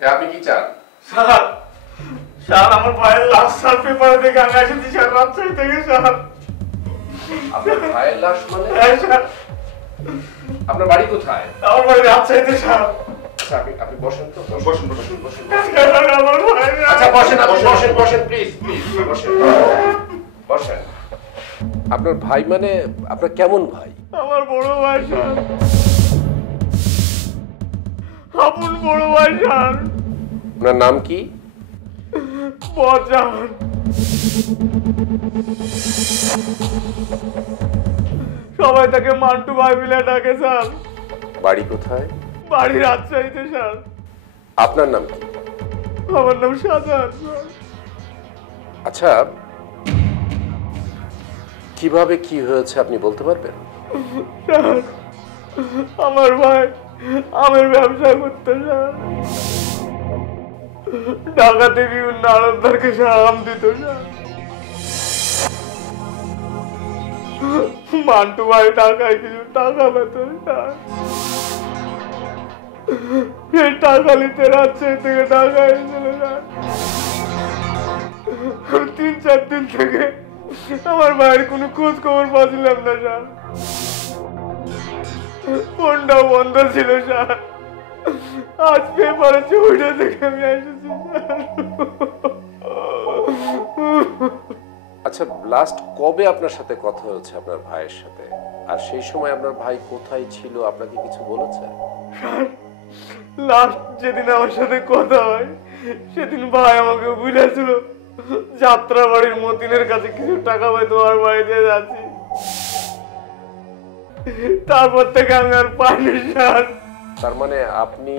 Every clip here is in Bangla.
আপনি কি চান? স্যার স্যার আমার ভাইয়ের লাশ স্যার পেপারে দেখে আমি এসেছি স্যার রাজশাহী থেকে স্যার। আপনার ভাইয়ের লাশ মানে? হ্যাঁ স্যার। আপনার বাড়ি কোথায়? আমার বাড়ি রাজশাহীতে স্যার। আচ্ছা আপনি বসেন তো। বসুন। আমার ভাই। আচ্ছা বসেন, আপনি বসেন প্লিজ বসেন। বসেন। আপনার ভাই মানে আপনার কেমন ভাই? আমার বড় ভাই স্যার, আপন বড় ভাই স্যার। আপনার নাম কি? বজান। সবাই তাকে মান্টু ভাই মিলে ডাকে স্যার। বাড়ি কোথায়? বাড়ি রাজশাহীতে স্যার। আপনার নাম কি? আমার নাম শাহজাহান স্যার। আচ্ছা কিভাবে কি হয়েছে আপনি বলতে পারবেন? স্যার আমার ভাই আমের ব্যবসা করতো স্যার, ঢাকাতে বিভিন্ন আড়তদারকে স্যার আম দিত স্যার। মান্টু ভাই ঢাকায় কিছু টাকা পেত স্যার, সেই টাকা নিতে রাজশাহী থেকে ঢাকায় এসেছিল স্যার। 3-4 দিন থেকে আমার ভাইয়ের কোনো খোঁজ খবর পাচ্ছিলাম না স্যার, ফোনটাও বন্ধ ছিল স্যার। আজ পেপারে ছবিটা দেখে আমি এসেছি স্যার। আচ্ছা লাস্ট কবে আপনার সাথে কথা হয়েছে আপনার ভাইয়ের সাথে, আর সেই সময় আপনার ভাই কোথায় ছিল আপনাকে কিছু বলেছে? স্যার লাস্ট যেদিন আমার সাথে কথা হয় সেদিন ভাই আমাকে বুঝেছিল যাত্রাবাড়ির মতিনের কাছে কিছু টাকা পাই তোমার বাড়িতে যাচ্ছি, তারপর থেকে আমি আর পাইনি স্যার। তার মানে আপনি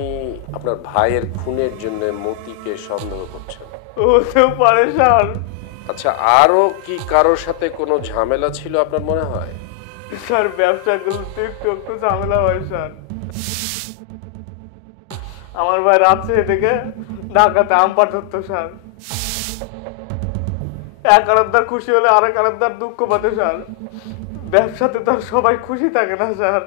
আপনার ভাইয়ের খুনের জন্য মতিকে সন্দেহ করছেন? হতেও পারে স্যার। আচ্ছা আরো কি কারোর সাথে কোনো ঝামেলা ছিল আপনার মনে হয়? স্যার ব্যবসাগুলোতে একটু একটু ঝামেলা হয় স্যার। আমার ভাই রাজশাহী থেকে ঢাকাতে আম পাঠাতো স্যার, এক আড়তদার খুশি হলে আরেক আড়তদার দুঃখ পাতে স্যার। ব্যবসাতে তার সবাই খুশি থাকে না স্যার।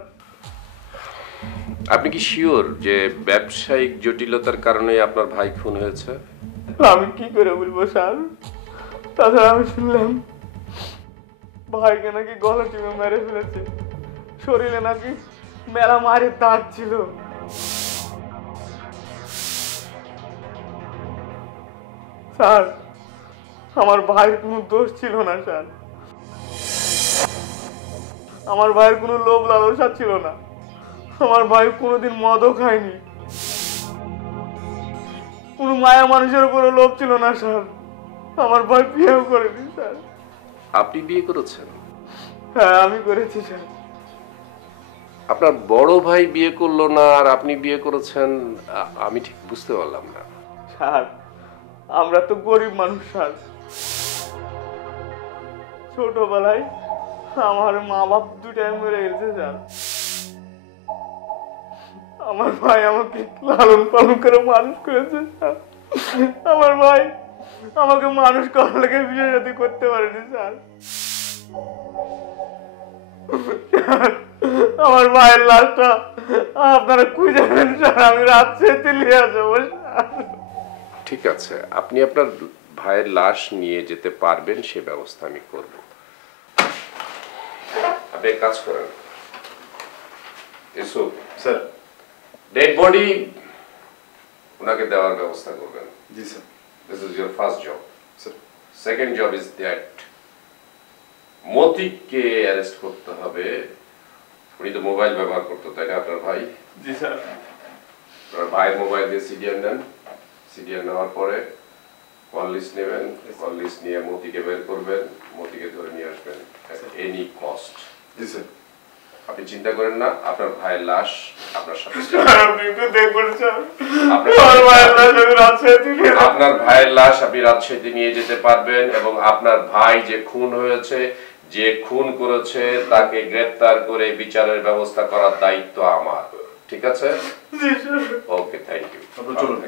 আপনি কি শিওর যে ব্যবসায়িক জটিলতার কারণে আপনার ভাই খুন হয়েছে? আমি কি করে বলবো স্যার, তাছাড়া আমি শুনলাম ভাইকে নাকি গলা টিপে মেরে ফেলেছে, শরীরে নাকি মেলা মারের দাগ ছিল। স্যার আমার ভাইয়ের কোনো দোষ ছিল না স্যার, আমার ভাইয়ের কোনো লোভ লালসা ছিল না, আমার ভাই কোনোদিন মদও খায়নি, কোনো মায়া মানুষের উপরে লোভ ছিল না স্যার। আমার ভাই বিয়েও করেনি স্যার। আপনি বিয়ে করেছেন? হ্যাঁ আমি করেছি স্যার। আপনার বড় ভাই বিয়ে করলো না আর আপনি বিয়ে করেছেন, আমি ঠিক বুঝতে পারলাম না। স্যার আমরা তো গরিব মানুষ স্যার, ছোটবেলায় আমার মা বাপ দুটাই মরে গেছে স্যার। আমার ভাই আমাকে লালন পালন করে মানুষ করেছে স্যার। আমার ভাই আমাকে মানুষ করার লেগে বিয়ে শাদী করতে পারেনি স্যার। আমার ভাইয়ের লাশটা আপনারা খুঁজে দেন স্যার, আমি রাজশাহীতে নিয়ে যাবো স্যার। ঠিক আছে, আপনি আপনার ভাইয়ের লাশ নিয়ে যেতে পারবেন সে ব্যবস্থা আমি করব। আপনি এক কাজ করেন, ইউসুফ স্যার। ডেড বডি ওনাকে দেওয়ার ব্যবস্থা করবেন। জি sir. This is your first job. Sir. Second job is that মতিককে অ্যারেস্ট করতে হবে। উনি তো মোবাইল ব্যবহার করতো তাই না আপনার ভাই? জি স্যার। আপনার ভাইয়ের মোবাইল দিয়ে সিডিআর নেন, সিডিআর নেওয়ার পরে কল লিস্ট নেবেন, কল লিস্ট নিয়ে মতিকে বের করবেন, মতিকে ধরে নিয়ে আসবেন এনি কস্ট। জি স্যার। আপনি চিন্তা করেন না, আপনার ভাইয়ের লাশ আপনার সাথে আপনি একটু দেখুন স্যার, আপনার ভাইয়ের লাশ আপনি রাজশাহীতে নিয়ে যেতে পারবেন এবং আপনার ভাই যে খুন হয়েছে, যে খুন করেছে তাকে গ্রেফতার করে বিচারের ব্যবস্থা করার দায়িত্ব আমার। ঠিক আছে? জি স্যার। Okay, thank you. আপনি চলুন।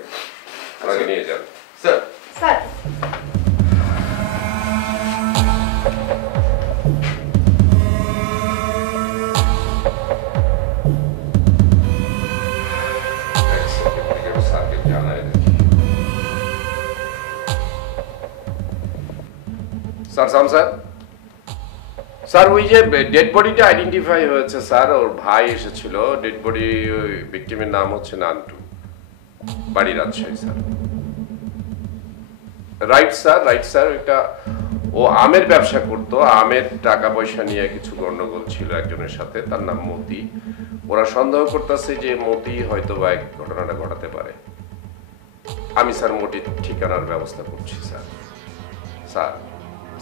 ওনাকে নিয়ে যান। স্যার। স্যার এক সেকেন্ড থেকে স্যারকে জানাই দেন। স্যার স্যার স্যার ওই যে ডেড বডিটা আইডেন্টিফাই হয়েছে স্যার, ওর ভাই এসেছিল। ডেড বডি ভিকটিমের নাম হচ্ছে নান্টু, বাড়ি রাজশাহী স্যার। রাইট স্যার ওইটা ও আমের ব্যবসা করতো, আমের টাকা পয়সা নিয়ে কিছু গন্ডগোল ছিল একজনের সাথে, তার নাম মতি। ওরা সন্দেহ করতেছে যে মতি হয়তো বা এক ঘটনাটা ঘটাতে পারে। আমি স্যার মতির ঠিকানার ব্যবস্থা করছি স্যার।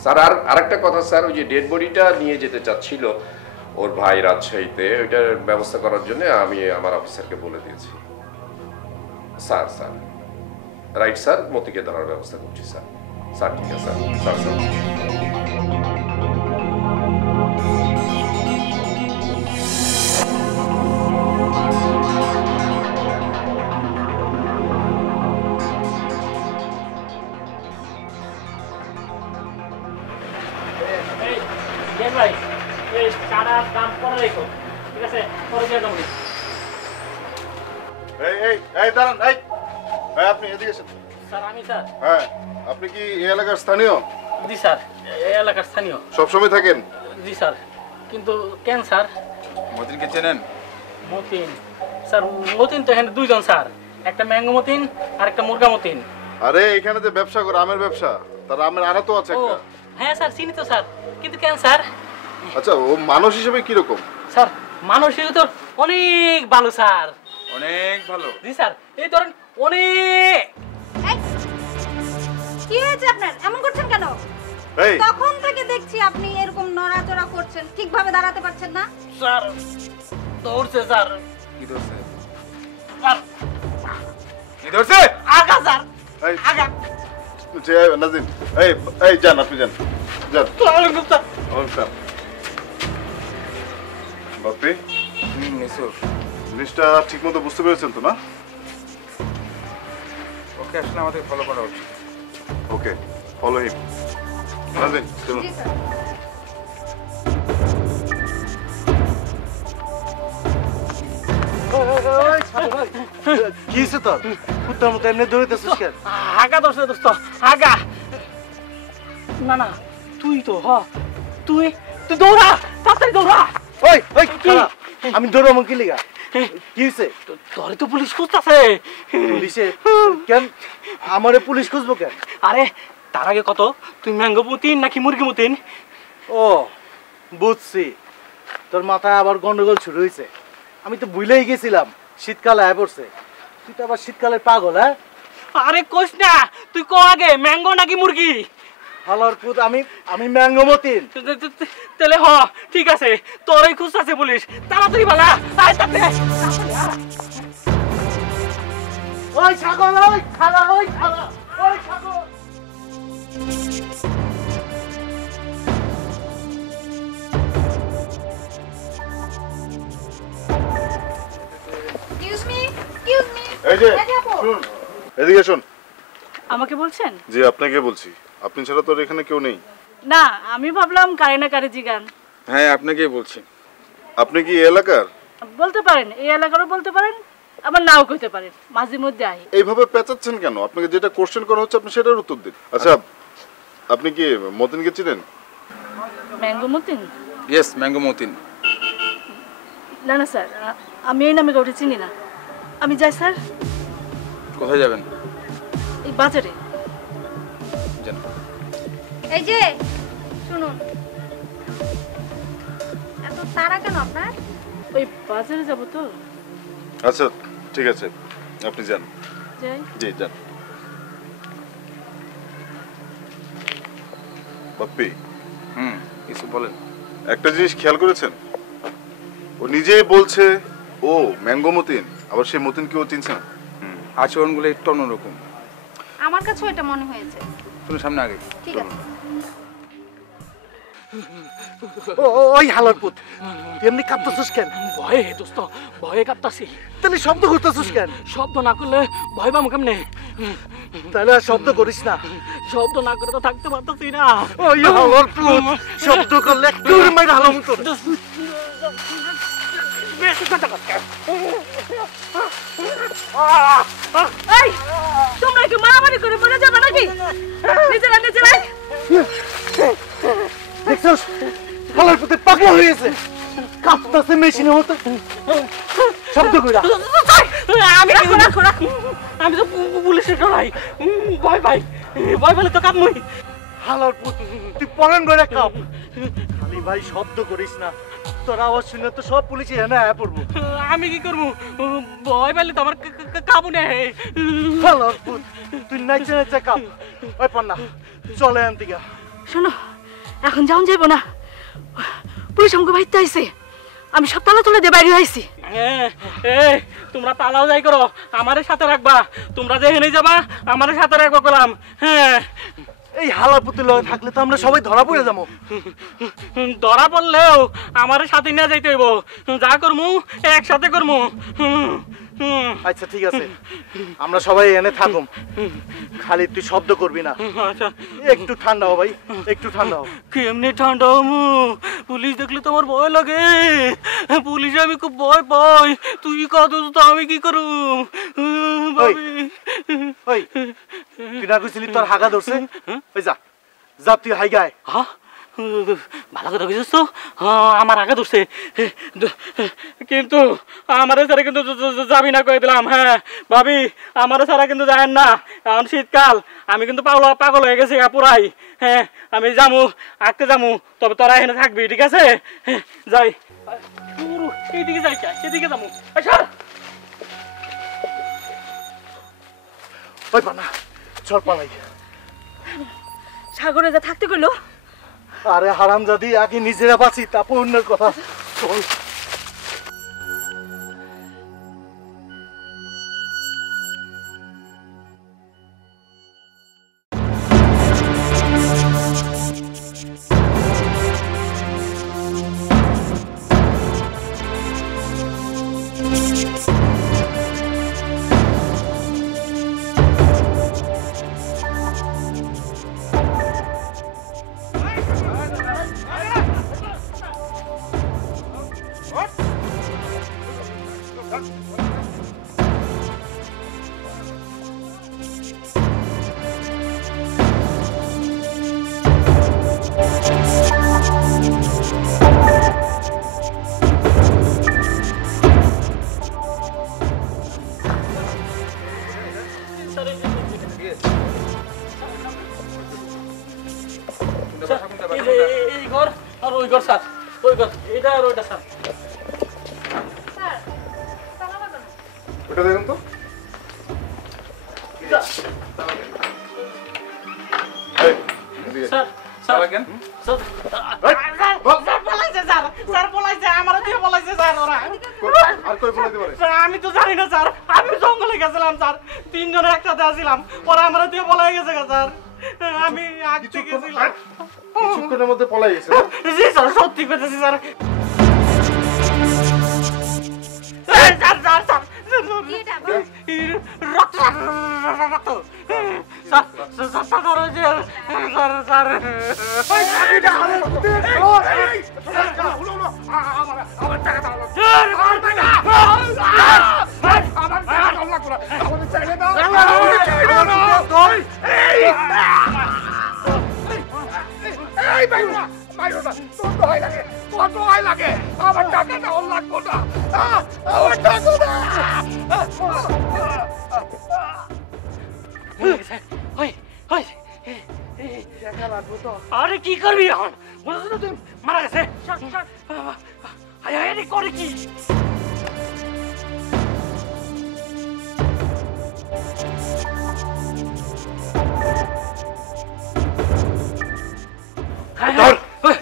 স্যার আর আরেকটা কথা স্যার, ওই যে ডেড বডিটা নিয়ে যেতে চাচ্ছিল ওর ভাই রাজশাহীতে, ওইটার ব্যবস্থা করার জন্য আমি আমার অফিসারকে বলে দিয়েছি স্যার। রাইট স্যার, মতিকে ধরার ব্যবস্থা করছি স্যার। ঠিক আছে স্যার। ভাই এই চারা দাম করে রেখো, ঠিক আছে? পরে দিয়ে দাম। এই দাঁড়ান, আপনি এদিকে এসেছেন? স্যার আমি স্যার। হ্যাঁ, আপনি কি এই এলাকার স্থানীয়? জি স্যার, এই এলাকার স্থানীয়। সবসময় থাকেন? জি স্যার। কিন্তু কেন স্যার? মতিনকে চেনেন? মতিন স্যার, মতিন তো এখানে দুইজন স্যার, একটা ম্যাঙ্গো মতিন আর একটা মুরগা মতিন। আরে এখানে যে ব্যবসা করে আমের ব্যবসা, তার আমের আড়া তো আছে ও একটা। হ্যাঁ স্যার, চিনি তো স্যার। কিন্তু কেন স্যার? আচ্ছা, ও মানুষ হিসেবে কি রকম? স্যার মানুষ তো অনেক ভালো স্যার। অনেক ভালো? জি স্যার, এই ধরেন অনেক। কি হয়েছে আপনার? এমন করছেন কেন? এই তখন থেকে দেখছি আপনি এরকম নড়াচড়া করছেন, ঠিকভাবে দাঁড়াতে পারছেন না। স্যার দৌড়ছে স্যার। কি ধরছে? স্যার কি ধরছে? আগা স্যার, এই আগা। যে নাজিম, এই যান, আপনি যান। আসসালামু আলাইকুম স্যার। নমস্কার। বাপি, মিসুর জিনিসটা ঠিক মতো বুঝতে পেরেছেন তো না? ওকে আসলে আমাদের ফলো করা উচিত। ওকে, ফলো হিম। নাজিম, চলুন। জি স্যার। কি হয়েছে তোর? কুত্তার মতো এমনি দৌড়াইতেছিস কেন? আগা দোস্ত দোস্ত আগা। না না, তুই তো তুই তুই দৌড়া, তাড়াতাড়ি দৌড়া। ওই খারাপ, আমি দৌড়াবো কি লিগা? কি হয়েছে? তোরে তো পুলিশ খুঁজতেছে। পুলিশে কেন? আমারে পুলিশ খুঁজবো কেন? আরে তার আগে কত, তুই ম্যাঙ্গো মতিন নাকি মুরগি মতিন? ও বুঝছি, তোর মাথায় আবার গন্ডগোল শুরু হয়েছে। আমি তো ভুলেই গেছিলাম শীতকাল আয় পড়ছে। তুই তো আবার শীতকালের পাগল। হ্যাঁ, আরে কইস না, তুই ক আগে ম্যাঙ্গো নাকি মুরগি? হালার পুত, আমি ম্যাঙ্গো মতিন। তাহলে ঠিক আছে, তোরই খুঁজতেছে পুলিশ। তাড়াতাড়ি বালা, আয় তাড়াতাড়ি। ওই ছাগল, ওই খালা, ওই খালা, ওই ছাগল। Excuse me. এই যে শুনুন, এদিকে শুন। আমাকে বলছেন? জি, আপনাকে বলছি। আপনি ছাড়া তো আর এখানে কেউ নেই। না, আমি ভাবলাম কারে না কারে জিগান। হ্যাঁ, আপনাকেই বলছি। আপনি কি এই এলাকার? বলতে পারেন, এই এলাকারও বলতে পারেন, আবার নাও কইতে পারেন। মাঝে মধ্যে আই। এইভাবে পেঁচাচ্ছেন কেন? আপনাকে যেটা কোশ্চেন করা হচ্ছে আপনি সেটার উত্তর দিন। আচ্ছা, আপনি কি মতিনকে চিনেন? Mango Matin? Yes, mango Matin. না না স্যার, আমি এই নামে কাউকে চিনি না। আমি যাই স্যার। কোথায় যাবেন? এই বাজারে। জান। এই যে শুনুন, এত তাড়া কেন আপনার? ওই বাজারে যাব তো। আচ্ছা ঠিক আছে, আপনি যান। যাই। জি যান। বাপ্পি, কিছু বলেন। একটা জিনিস খেয়াল করেছেন? ও নিজেই বলছে ও ম্যাঙ্গো মতিন, আবার সেই মতিন কেউ চিনছে না। আচরণগুলো একটু অন্যরকম। আমার কাছেও এটা মনে হয়েছে। তুমি সামনে আগে। ঠিক আছে। ওই হালার পুত, তুই এমনি কাঁপতেছিস কেন? ভয়ে দোস্ত, ভয়ে কাঁপতাছি। তাহলে শব্দ করতেছিস কেন? শব্দ না করলে ভয় পাবো কেমনে? তাহলে আর শব্দ করিস না। শব্দ না করে তো থাকতে পারতাছি না। ওই হালার পুত, শব্দ করলে একটু মাইরা হালাম তোর। এই, তোমরা কি মারামারি করে মরে যাবে নাকি? নিজেরা নিজেরাই দেখছস হালার পুতে পাগলা হয়ে গেছে কাঁপতাছে মেশিনের মতো শব্দ কইরা আমি আমি তো পুলিশের ডরাই ভয় ভাই ভয় পেলে তো কাঁপমই হালার পুত তুই পরান করে কাঁপ খালি ভাই শব্দ করিস না তোর আওয়াজ শুনে তো সব পুলিশ এনে আয়া পড়বো আমি কি করবো ভয় পেলে তো আমার কাবু নেই হালার পুত তুই নাইচে নাইচে কাঁপ ওই পান্না চলে এখান থেকে শোনো এখন যাওন যাইব না পুলিশ আমাকে বাইতে আইছে আমি সব তালা তুলে দিয়ে বাইরে আইছি তোমরা তালাও যাই করো আমারে সাথে রাখবা তোমরা যেখানে যাবা আমারে সাথে রাখবা করলাম হ্যাঁ এই হালার পুতুল থাকলে তো আমরা সবাই ধরা পড়ে যাবো ধরা পড়লেও আমারে সাথে নিয়ে যাইতে হইব যা করমু একসাথে করমু আচ্ছা ঠিক আছে আমরা সবাই এনে থাকুম খালি তুই শব্দ করবি না আচ্ছা একটু ঠান্ডা হও ভাই একটু ঠান্ডা হও কেমনি ঠান্ডা হমু পুলিশ দেখলে তো আমার ভয় লাগে পুলিশে আমি খুব ভয় পাই তুই কত তো আমি কি করু ওই তুই না কইছিলি তোর হাগা ধরছে ওই যা যা তুই হাই গায় হ্যাঁ ভালো কথা বুঝছিস তো আমার আগে ধরছে কিন্তু আমারে সারা কিন্তু যাবি না কয়ে দিলাম হ্যাঁ ভাবি আমারে সারা কিন্তু যায়েন না এখন শীতকাল আমি কিন্তু পাগল হয়ে গেছি পুরাই হ্যাঁ আমি যামু আঁকতে যামু তবে তোরা এখানে থাকবি ঠিক আছে যাই এইদিকে যাই এদিকে যামু ওই পানা চল পালাই সাগরে যা থাকতে কইলো আরে হারামজাদি আগে নিজেরা বাঁচি তারপর অন্যের কথা চল এই ঘর আর ওই ঘর স্যার ওই ঘর এটা আর ওইটা স্যার ওটা দেখুন তো স্যার স্যার কেন আমি তো জানি না স্যার আমি জঙ্গলে গেছিলাম স্যার তিনজনে একসাথে আসছিলাম ওরা আমার দিয়ে পলাই গেছে স্যার আমি আঁকতে গেছিলাম কিছুক্ষণের মধ্যে পলাই গেছে জি স্যার সত্যি কইতেছি স্যার স্যার স্যার স্যার রক্ত রক্ত স্যার স্যার স্যার স্যার আরে কি করবি এখন বলছ না তুই মারা গেছে করে কি ধর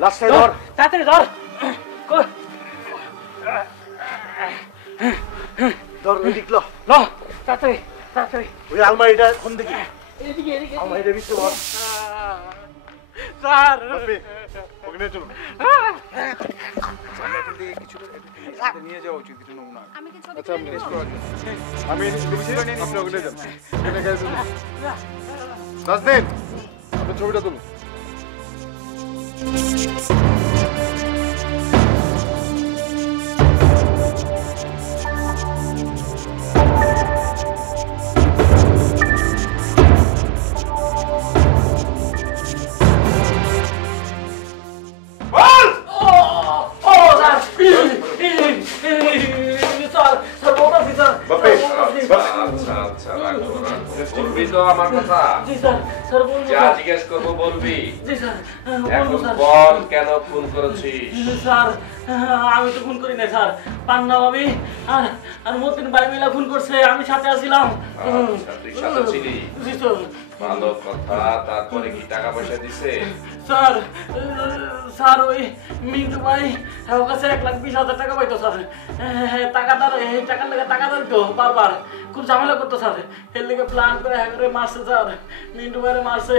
লাস্টে ধর তাড়াতাড়ি ধর ধর লিখলো ল তাড়াতাড়ি তাড়াতাড়ি ওই আলমারিটা কোন দিকে এদিকে এদিকে আলমারিটা ভিতরে ধর স্যার ওকে নিয়ে চলুন কিছুটা নিয়ে যাওয়া উচিত কিছু নমুনা আমি কি ছবি আচ্ছা তুলে টেস্ট নেবো? করার জন্য আমি আপনি ওকে নিয়ে যান এখানে গাড়ি তুলুন নাজনীন আপনি ছবিটা তুলুন তো আমার কথা? জি স্যার, স্যার বলবো যা স্যার। জিজ্ঞেস করবো বলবি। জি স্যার, বলবো এখন স্যার। বল কেন খুন করেছিস? স্যার আমি তো খুন করি না স্যার, পান্না ভাবি আর মতিন ভাই মিলা খুন করছে, আমি সাথে আছিলাম। আচ্ছা, তুই সাথে ছিলি? জি স্যার। ভালো কথা। তারপরে কি টাকা পয়সা দিছে? স্যার স্যার ওই মিন্টু ভাই ওর কাছে 1,20,000 টাকা পাইতো স্যার। টাকাদার এই টাকার লেগে টাকাদার তো বারবার খুব ঝামেলা করতো স্যার। এর লেগে প্ল্যান করে করে মারছে স্যার, মিন্টু ভাইরে মারছে।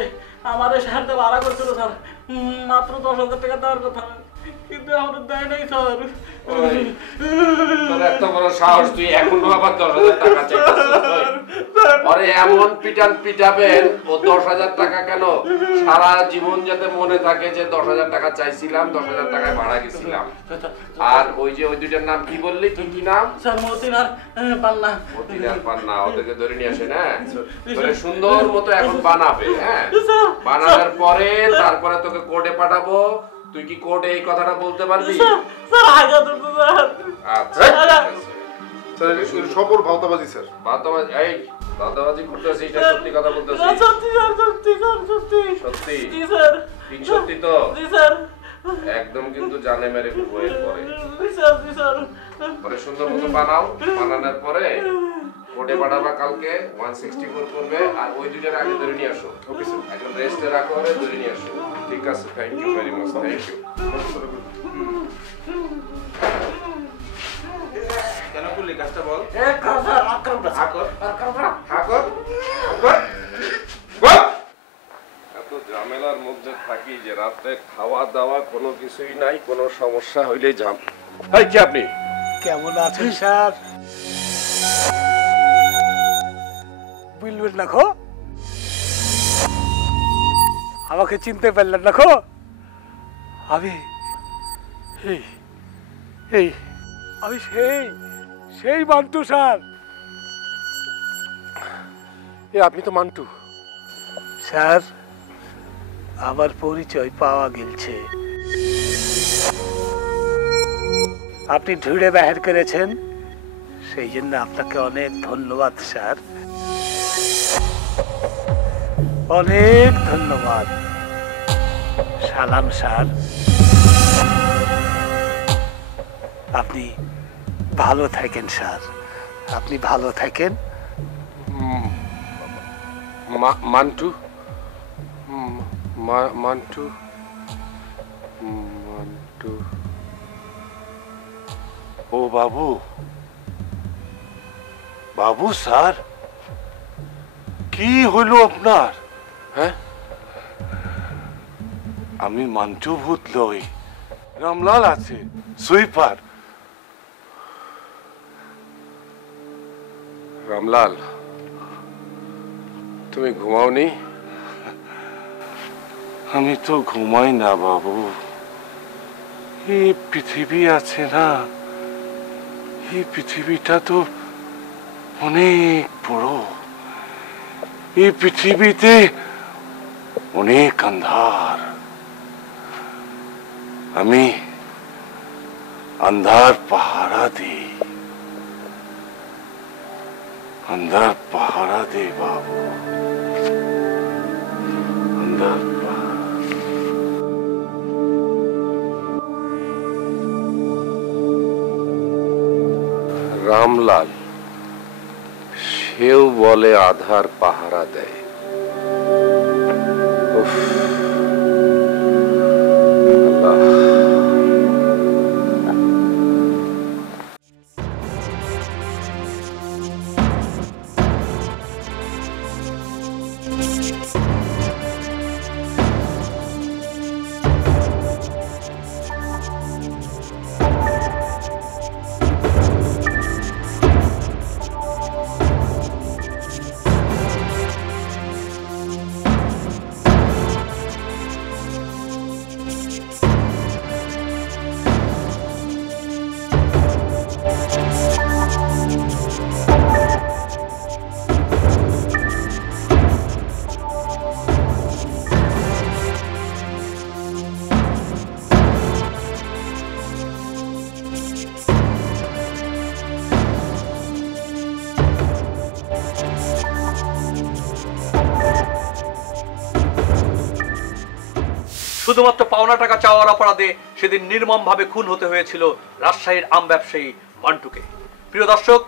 আমার সাহায্য ভাড়া করছিল স্যার, মাত্র 10,000 টাকা দেওয়ার কথা, কিন্তু আমাদের দেয় নাই স্যার। তোর এত বড় সাহস, তুই এখনো আবার 10,000 টাকা চাইছিস? আরে এমন পিটান পিটাবেন, ও 10,000 টাকা কেন, সারা জীবন যাতে মনে থাকে যে 10,000 টাকা চাইছিলাম, 10,000 টাকায় ভাড়া গেছিলাম। আর ওই যে ওই দুইটার নাম কি বললি, কি কি নাম? স্যার মতিন আর পান্না। মতিন আর পান্না, ওদেরকে ধরে নিয়ে আসেন। হ্যাঁ, তোরে সুন্দর মতো এখন বানাবে। হ্যাঁ, বানানোর পরে তারপরে তোকে কোর্টে পাঠাবো। তুই কি কোর্টে এই কথাটা বলতে পারবি? স্যার আগে তো স্যার। আচ্ছা, স্যার এটা সফল ভাওতাবাজি স্যার। ভাওতাবাজি? এই ভাওতাবাজি করতেছিস, এটা সত্যি কথা বলতেছিস? সত্যি স্যার, সত্যি স্যার, সত্যি। সত্যি? জি স্যার। কি সত্যি তো? জি স্যার। একদম কিন্তু জানে মেরে ফেলবো এরপরে। জি স্যার, জি স্যার। পরে সুন্দর মতো বানাও, বানানোর পরে কোর্টে পাঠাবা কালকে, 164 করবে। আর ওই দুইটার আগে ধরে নিয়ে আসো। ওকে স্যার, এখন রেস্টে রাখো, আর ধরে নিয়ে আসো। ঠিক আছে, thank you very much, thank you. কেন করলি কাজটা বল? এত ঝামেলার মধ্যে থাকি যে রাতে খাওয়া দাওয়া কোনো কিছুই নাই, কোনো সমস্যা হইলে জাম। এই কি আপনি? কেমন আছেন স্যার? বুঝলেন না খো, আমাকে চিনতে পারলেন না খো? আমি এই এই আমি সেই মান্টু স্যার। আপনি তো মান্টু স্যার, আমার পরিচয় পাওয়া গেছে। আপনি ঢুড়ে বাহির করেছেন, সেই জন্য আপনাকে অনেক ধন্যবাদ স্যার, অনেক ধন্যবাদ। সালাম স্যার। আপনি ভালো থাকেন স্যার, আপনি ভালো থাকেন। মান্টু মান্টু মান্টু ও বাবু, বাবু স্যার, কি হইল আপনার? হ্যাঁ, আমি মান্টু ভূত লই, রামলাল আছে সুইপার। রামলাল, তুমি ঘুমাওনি? আমি তো ঘুমাই না বাবু, এই পৃথিবী আছে না, এই পৃথিবীটা তো অনেক বড়, এই পৃথিবীতে অনেক আন্ধার। আমি আন্ধার পাহারা দিই, আন্ধার পাহারা দিই বাবু, আন্ধার পাহারা। রামলাল, সেও বলে আধার পাহারা দেয়। উফ, আল্লাহ। শুধুমাত্র পাওনা টাকা চাওয়ার অপরাধে সেদিন নির্মমভাবে খুন হতে হয়েছিল রাজশাহীর আম ব্যবসায়ী মান্টুকে। প্রিয় দর্শক,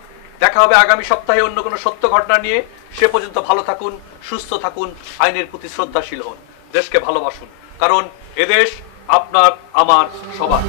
দেখা হবে আগামী সপ্তাহে অন্য কোনো সত্য ঘটনা নিয়ে। সে পর্যন্ত ভালো থাকুন, সুস্থ থাকুন, আইনের প্রতি শ্রদ্ধাশীল হন, দেশকে ভালোবাসুন, কারণ এদেশ আপনার আমার সবার।